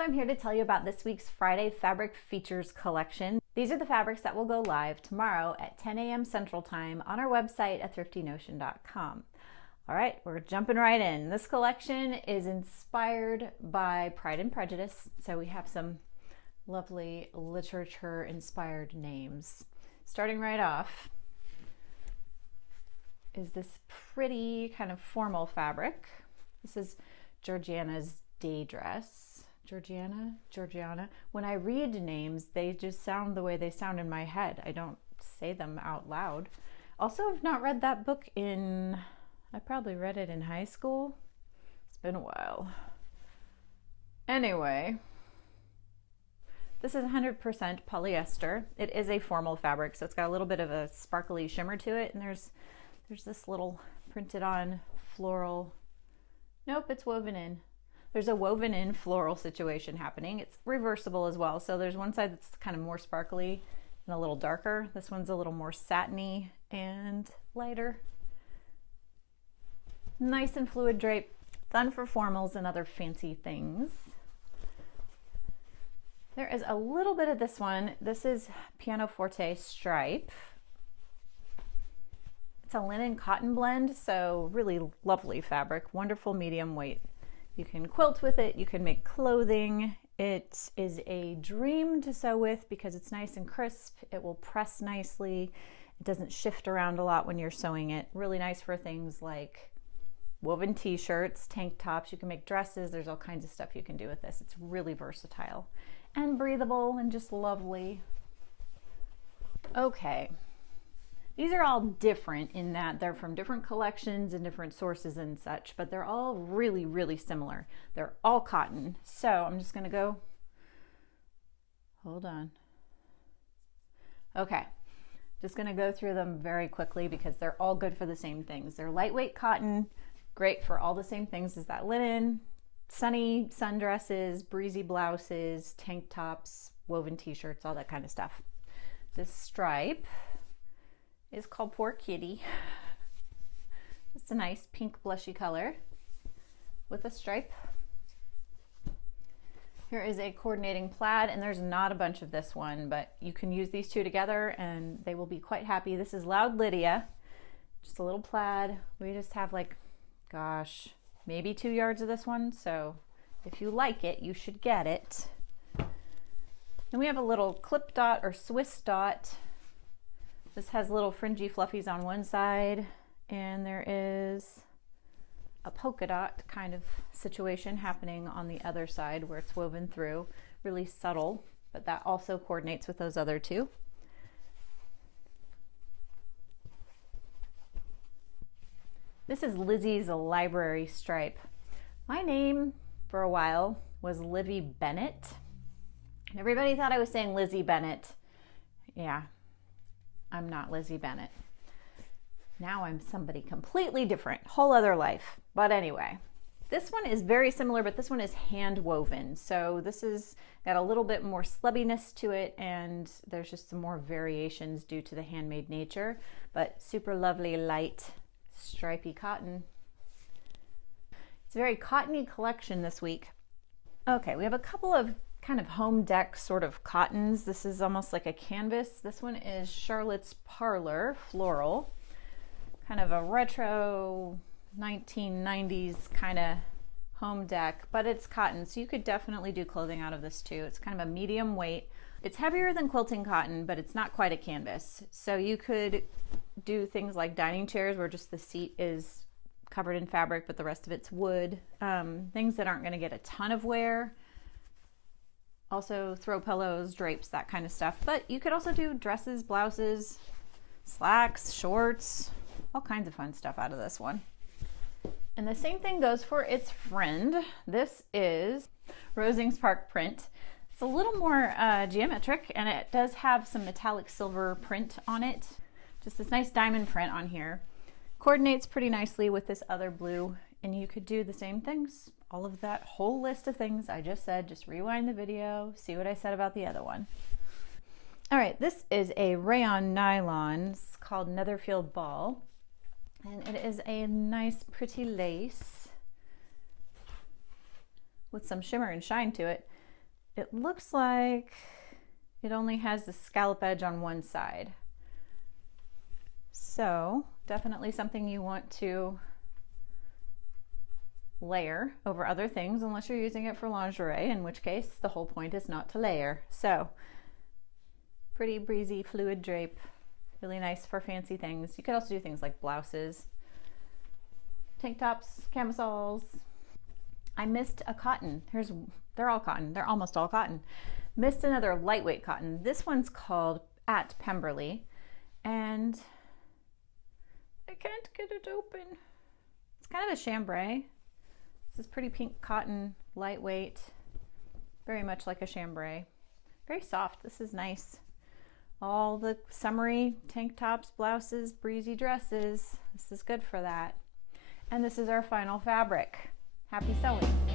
Ave. I'm here to tell you about this week's Friday Fabric Features collection. These are the fabrics that will go live tomorrow at 10 a.m. Central Time on our website at thriftynotion.com. All right, we're jumping right in. This collection is inspired by Pride and Prejudice, so we have some lovely literature-inspired names. Starting right off is this pretty kind of formal fabric. This is Georgiana's day dress. Georgiana. When I read names, they just sound the way they sound in my head. I don't say them out loud. Also, I've not read that book I probably read it in high school. It's been a while. Anyway, this is 100% polyester. It is a formal fabric, so it's got a little bit of a sparkly shimmer to it, and there's this little printed on floral. Nope, it's woven in. There's a woven in floral situation happening. It's reversible as well. So there's one side that's kind of more sparkly and a little darker. This one's a little more satiny and lighter. Nice and fluid drape, fun for formals and other fancy things. There is a little bit of this one. This is Pianoforte stripe. It's a linen cotton blend, so really lovely fabric, wonderful medium weight. You can quilt with it, you can make clothing. It is a dream to sew with because it's nice and crisp. It will press nicely. It doesn't shift around a lot when you're sewing it. Really nice for things like woven t-shirts, tank tops. You can make dresses. There's all kinds of stuff you can do with this. It's really versatile and breathable and just lovely. Okay. These are all different in that they're from different collections and different sources and such, but they're all really, really similar. They're all cotton. So I'm just going to go, hold on. Okay, just going to go through them very quickly because they're all good for the same things. They're lightweight cotton, great for all the same things as that linen, sunny sundresses, breezy blouses, tank tops, woven t-shirts, all that kind of stuff. This stripe is called Poor Kitty. It's a nice pink blushy color with a stripe. Here is a coordinating plaid, and there's not a bunch of this one, but you can use these two together and they will be quite happy. This is Loud Lydia, just a little plaid. We just have like, gosh, maybe 2 yards of this one, so if you like it, you should get it. And we have a little clip dot or Swiss dot. This has little fringy fluffies on one side, and there is a polka dot kind of situation happening on the other side where it's woven through. Really subtle, but that also coordinates with those other two. This is Lizzie's Library stripe. My name for a while was Livy Bennett, and everybody thought I was saying Lizzie Bennett. Yeah. I'm not Lizzie Bennett. Now I'm somebody completely different, whole other life. But anyway, this one is very similar, but this one is hand woven. So this is got a little bit more slubbiness to it, and there's just some more variations due to the handmade nature, but super lovely, light, stripy cotton. It's a very cottony collection this week. Okay, we have a couple of kind of home deck sort of cottons. This is almost like a canvas. This one is Charlotte's Parlor floral, kind of a retro 1990s kind of home deck, but it's cotton, so you could definitely do clothing out of this too. It's kind of a medium weight. It's heavier than quilting cotton, but it's not quite a canvas, so you could do things like dining chairs where just the seat is covered in fabric but the rest of it's wood, things that aren't going to get a ton of wear. Also throw pillows, drapes, that kind of stuff. But you could also do dresses, blouses, slacks, shorts, all kinds of fun stuff out of this one. And the same thing goes for its friend. This is Rosings Park print. It's a little more geometric, and it does have some metallic silver print on it. Just this nice diamond print on here. Coordinates pretty nicely with this other blue, and you could do the same things. All of that whole list of things I just said, just rewind the video, see what I said about the other one. All right, this is a rayon nylon. It's called Netherfield Ball, and it is a nice pretty lace with some shimmer and shine to it. it looks like it only has the scallop edge on one side. So definitely something you want to layer over other things, unless you're using it for lingerie, in which case the whole point is not to layer. So pretty breezy fluid drape, really nice for fancy things. You could also do things like blouses, tank tops, camisoles. I missed a cotton. They're all cotton. They're almost all cotton. Missed another lightweight cotton. This one's called At Pemberley, and I can't get it open. It's kind of a chambray. This is pretty pink cotton, lightweight, very much like a chambray. Very soft. This is nice. All the summery tank tops, blouses, breezy dresses. This is good for that. And this is our final fabric. Happy sewing.